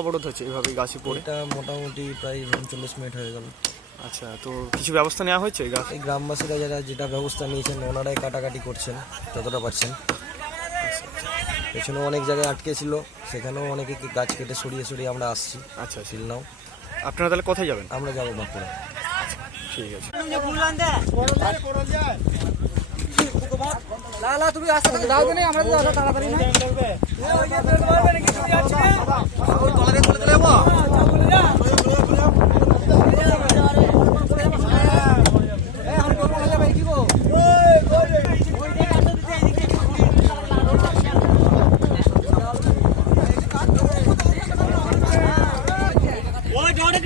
অবরোধ হচ্ছে এইভাবে গাছে পড়ে? এটা মোটামুটি প্রায় উনচল্লিশ মিনিট হয়ে গেল। আচ্ছা তো কিছু ব্যবস্থা নেওয়া হয়েছে এই গ্রামবাসীরা যারা যেটা ব্যবস্থা নিয়েছেন ওনারাই কাটাকাটি করছেন যতটা পারছেন। পেছনে অনেক জায়গায় আটকে ছিল সেখানেও অনেকে গাছ কেটে সরিয়ে সরিয়ে আমরা আসছি আচ্ছা আচ্ছা। শিলনাও। আপনারা তাহলে কোথায় যাবেন? আমরা যাব বাঁকুড়া। ঠিক আছে। তুমি আস্তে আস্তে দাও আমরা তাড়াতাড়ি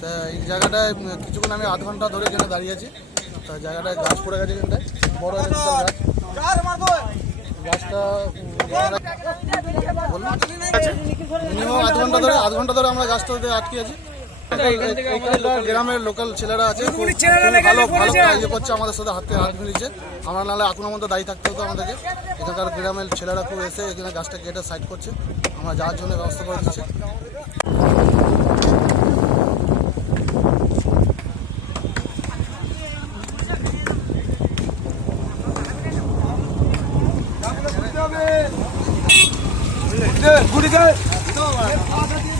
তা এই জায়গাটায় কিছুক্ষণ আমি আধ ঘণ্টা ধরে এখানে দাঁড়িয়ে আছি। তা জায়গাটায় গাছ পড়ে গেছে এখানটায়। বড় গাছটা মিনিমাম আধ ঘণ্টা ধরে, আধ ঘণ্টা ধরে আমরা গাছটাতে আটকে আছি। গ্রামের লোকাল ছেলেরা আছে ভালো ভালো কাজ করছে আমাদের সাথে, হাতে হাত মিলিয়েছে। আমরা নাহলে এখনও মধ্যে দায়ী থাকতে হতো আমাদেরকে। এখানকার গ্রামের ছেলেরা খুব এসে এখানে গাছটা কেটে সাইড করছে। আমরা যাওয়ার জন্য ব্যবস্থা করে দিচ্ছি। 苦力哥，上来！